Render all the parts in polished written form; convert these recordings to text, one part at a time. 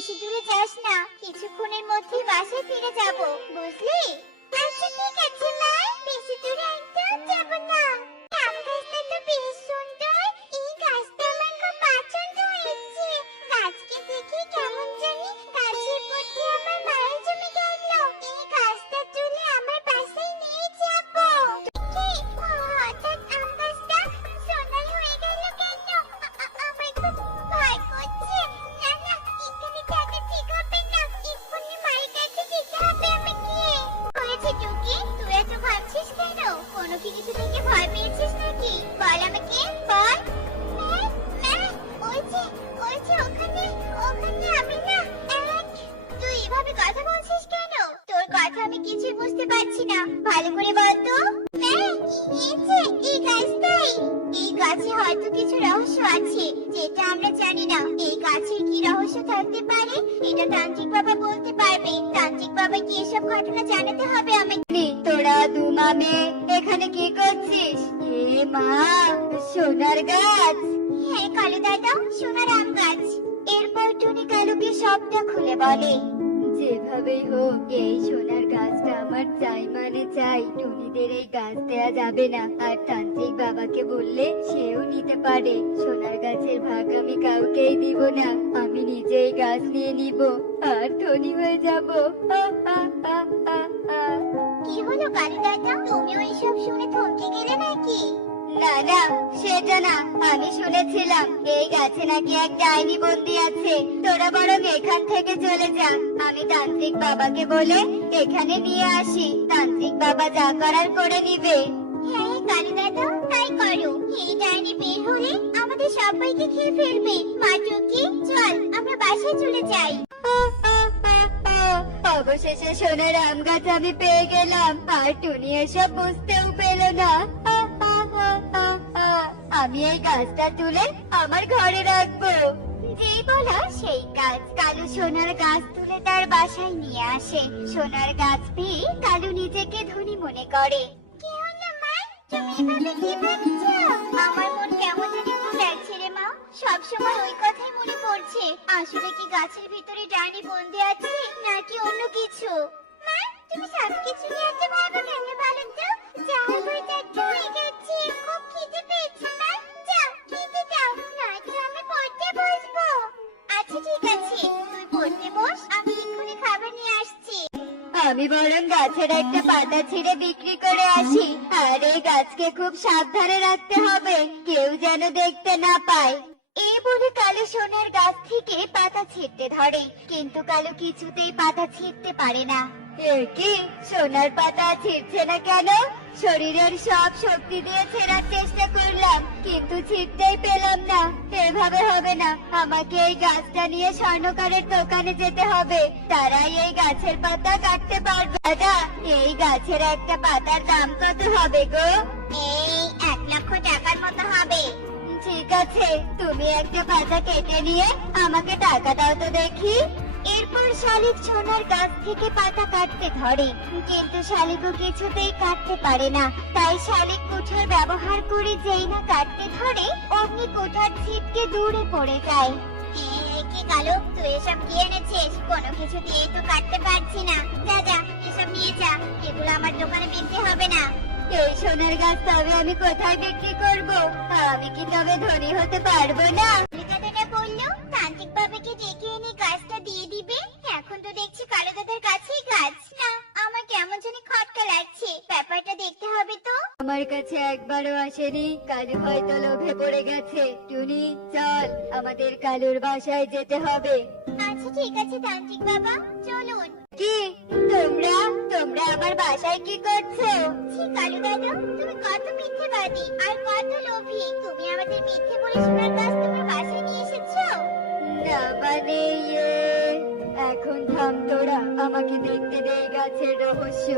বেশি দূরে যাস না, কিছুক্ষণের মধ্যেই বাসায় ফিরে যাব, বুঝলি? আচ্ছা ঠিক আছে মা, বেশি দূরে একদম যাব না। আম গাছটা তো বেশ সুন্দর, এই গাছটা আমার খুব পছন্দ হয়েছে। গাছকে দেখে কেমন জানি গাছের মধ্যে আমার মায়া জমে গেল। এই গাছটা তুলে আমার বাসায় নিয়ে যাব। কি হঠাৎ আম গাছটা সোনার হয়ে গেল কেন? আমার খুব ভয় করছে। না না, এখানে থাকা ঠিক হবে না, এক্ষুনি মায়ের কাছে যেতে হবে আমাকে। হয়েছে টুকি, তুই এত ভাবছিস কেন? কোনো কিছু থেকে ভয় পেয়েছিস নাকি? বল আমাকে, বল। ওই যে ওখানে আমি না। তুই এভাবে কথা বলছিস কেন? তোর কথা আমি কিছুই বুঝতে পারছি না, ভালো করে বল তো। এই গাছটাই। এই গাছে হয়তো কিছু রহস্য আছে যেটা আমরা জানি না। এই গাছের কি রহস্য থাকতে পারে এটা তান্ত্রিক বাবা বলতে পারবে। তান্ত্রিক বাবাকে এসব ঘটনা জানাতে হবে আমাকে। তোরা দুমামে এখানে কি করছিস? এ মা, সোনার গাছ। হ্যাঁ কালু দাদা, সোনার আম গাছ। এরপর টুনি কালুকে সবটা খুলে বলে। যেভাবেই হোক এই সোনার গাছটা আমার চাই, মানে চাই। টুনিদের এই গাছ দেয়া যাবে না, আর তান্ত্রিক বাবাকে বললে সেও নিতে পারে। সোনার গাছের ভাগ আমি কাউকেই দিব না, আমি নিজেই গাছ নিয়ে নিব আর ধনী হয়ে যাব। কি হলো কালু দাদা, তুমিও এসব শুনে থমকে গেলে নাকি? না না, সেটা না। আমি শুনেছিলাম এই গাছে নাকি এক ডাইনি বন্দি আছে। তোরা বরং এখান থেকে চলে যা, আমি তান্ত্রিক বাবাকে বলে এখানে নিয়ে আসি। তান্ত্রিক বাবা যা করার করে নিবে। হ্যাঁ কালু দাদা, তাই করো। এই ডাইনি বের হলে আমাদের সবাইকে খেয়ে ফেলবে। মা টুকি, চল আমরা বাসায় চলে যাই। অবশেষে সোনার আম গাছ আমি পেয়ে গেলাম, আর টুনি এসব বুঝতেও পেল না। আমি এই গাছটা তুলে আমার ঘরে রাখবো। যেই বলা সেই কাজ। কালু সোনার গাছ তুলে তার বাসায় নিয়ে আসে। সোনার গাছ পেয়ে কালু নিজেকে ধনী মনে করে। কি হলো মা, তুমি এভাবে কি ভাবছো? আমার মন কেমন জানি একটু লাগছে রে মা। সবসময় ওই কথাই মনে পড়ছে। আসলে কি গাছের ভিতরে ডাইনি বন্দি আছে নাকি অন্য কিছু? মা, তুমি সবকিছু নিয়ে এত ভাবো কেন বলো তো? যা হইতে একটু হয়ে গেছে। খুব খিদে পেয়েছে মা, যাও খেতে দাও, নয়তো আমি পড়তে বসবো। আচ্ছা ঠিক আছে, তুই পড়তে বস, আমি এক্ষুনি খাবার নিয়ে আসছি। আমি বরং গাছের একটা পাতা ছিঁড়ে বিক্রি করে আসি। আর এই গাছকে খুব সাবধানে রাখতে হবে, কেউ যেন দেখতে না পায়। এই বলে কালু সোনার গাছ থেকে পাতা ছিঁড়তে ধরে, কিন্তু কালু কিছুতেই পাতা ছিঁড়তে পারে না। কি সোনার পাতা ছিঁড়ছে না কেন? শরীরের সব শক্তি দিয়ে ছেঁড়ার চেষ্টা করলাম, কিন্তু ছিঁড়তেই পেলাম না। এভাবে হবে না, আমাকে এই গাছটা নিয়ে স্বর্ণকারের দোকানে যেতে হবে, তারাই এই গাছের পাতা কাটতে পারবে। দাদা, এই গাছের একটা পাতার দাম কত হবে গো? এই 1,00,000 টাকার মতো হবে। ঠিক আছে, তুমি একটা পাতা কেটে নিয়ে আমাকে টাকা দাও তো দেখি। এরপর শালিক সোনার গাছ থেকে পাতা কাটতে ধরে, কিন্তু শালিকও কিছুতেই কাটতে পারে না। তাই শালিক কুঠার ব্যবহার করে যেই না কাটতে ধরে, অমনি কুঠার ছিটকে দূরে পড়ে যায়। কি কালু, তুই এসব কি এনেছিস? কোনো কিছু দিয়ে তো কাটতে পারছি না। যা যা, এসব নিয়ে যা, এগুলো আমার দোকানে বিক্রি হবে না। এই সোনার গাছ তবে আমি কোথায় বিক্রি করব? আমি কি তবে ধনী হতে পারবো না? কথাটা বললো তান্ত্রিক বাবাকে ডেকে এনে গাছটা দিয়ে দিবে। এখন তো দেখছি কালো দাদার কাছেই গাছ। না, আমার কেমন জানি খটকা লাগছে, ব্যাপারটা দেখতে হবে তো। আমার কাছে একবারও আসেনি, কালু হয়তো লোভে পড়ে গেছে। টুনি, চল, আমাদের কালুর বাসায় যেতে হবে। আচ্ছা ঠিক আছে তান্ত্রিক বাবা, চলুন। কি তোমরা তোমরা আমার বাসায় কি করছো? ছি কালু দাদা, তুমি কত মিথ্যেবাদী আর কত লোভী। তুমি আমাদের মিথ্যে বলে সোনার গাছ তোমার বাসায় নিয়ে এসেছো। না মানে এখন থাম তোরা, আমাকে দেখতে দে এই গাছের রহস্য।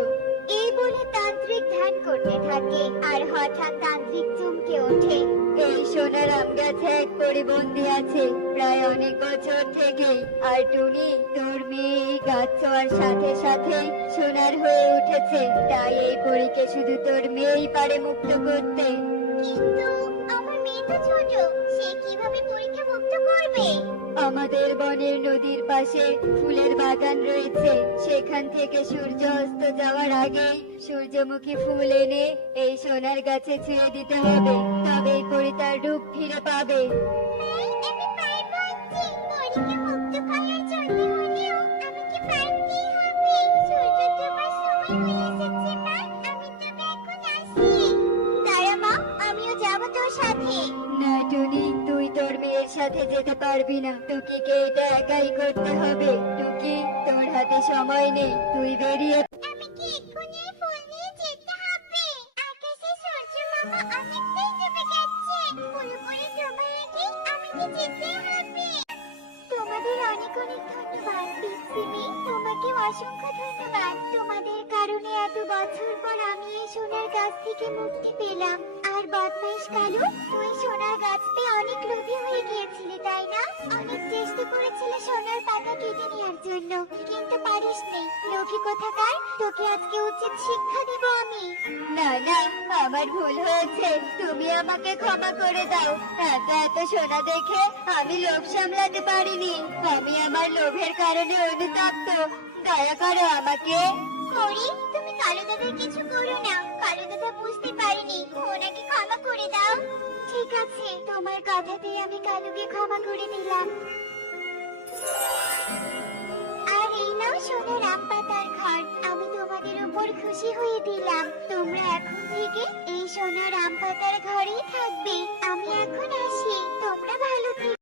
এই বলে তান্ত্রিক ধ্যান করতে থাকে, আর হঠাৎ তান্ত্রিক চমকে ওঠে। এই সোনার আম গাছে এক পরিবন্দী আছে, প্রায় অনেক বছর থেকে। আর টুনি, তোর মেয়ে এই গাছ ছোঁয়ার সাথে সাথে সোনার হয়ে উঠেছে। তাই এই পরীকে শুধু তোর মেয়েই পারে মুক্ত করতে। কিন্তু আমার মেয়ে তো ছোট, সে কিভাবে পরীক্ষা মুক্ত করবে? আমাদের বনের নদীর পাশে ফুলের বাগান রয়েছে, সেখান থেকে সূর্য অস্ত যাওয়ার আগে সূর্যমুখী ফুল এনে এই সোনার গাছে ছুঁয়ে দিতে হবে, তবেই পরি তার রূপ ফিরে পাবে। আমি পারবো আন্টি। পরীকে মুক্ত করার জন্য হলেও আমাকে পারতেই হবে। সূর্য ডোবার সময় হয়ে এসেছে মা। আমি তবে এখন আসি। দাঁড়া মা, আমিও যাবো তোর সাথে। না টুনি, তুই তোর মেয়ের সাথে যেতে পারবি না, টুকিকে এটা একাই করতে হবে। টুকি, তোর হাতে সময় নেই, তুই বেরিয়ে আমাকে এক্ষুনি এই ফুল নিয়ে যেতে হবে। আকাশে সূর্য মামা অনেকটাই ডুবে গেছে। পুরোপুরি ডোবার আগে আমাকে যেতে হবে। তোমাদের অনেক অনেক ধন্যবাদ পিচ্চিমি। তোমাকে অসংখ্য ধন্যবাদ। তোমাদের কারণে এত বছর পর আমি এই সোনার গাছ থেকে মুক্তি পেলাম। আর বদমাইশ কালু, তুই সোনার গাছ পেয়ে অনেক লোভী হয়ে গিয়েছিলি তাই না? অনেক চেষ্টা করেছিলে সোনার পাতা কেটে নেওয়ার জন্য, কিন্তু পারিসনি। লোভী কোথাকার, তোকে আজকে উচিত শিক্ষা দিব আমি। না না, আমার ভুল হয়েছে, তুমি আমাকে ক্ষমা করে দাও। এত এত সোনা দেখে আমি লোভ সামলাতে পারিনি, আমি আমার লোভের কারণে অনুতপ্ত, দয়া করো আমাকে। করি, তুমি কালু দাদার কিছু করো না। কালু দাদা বুঝতে পারিনি, ওনাকে ক্ষমা করে দাও। ঠিক আছে, তোমার কথাতেই আমি কালুকে ক্ষমা করে দিলাম। আর এই নাও সোনার আম পাতার ঘর। আমি তোমাদের উপর খুশি হয়ে দিলাম। তোমরা এখন থেকে এই সোনার আম পাতার ঘরেই থাকবে। আমি এখন আসি, তোমরা ভালো থেকো।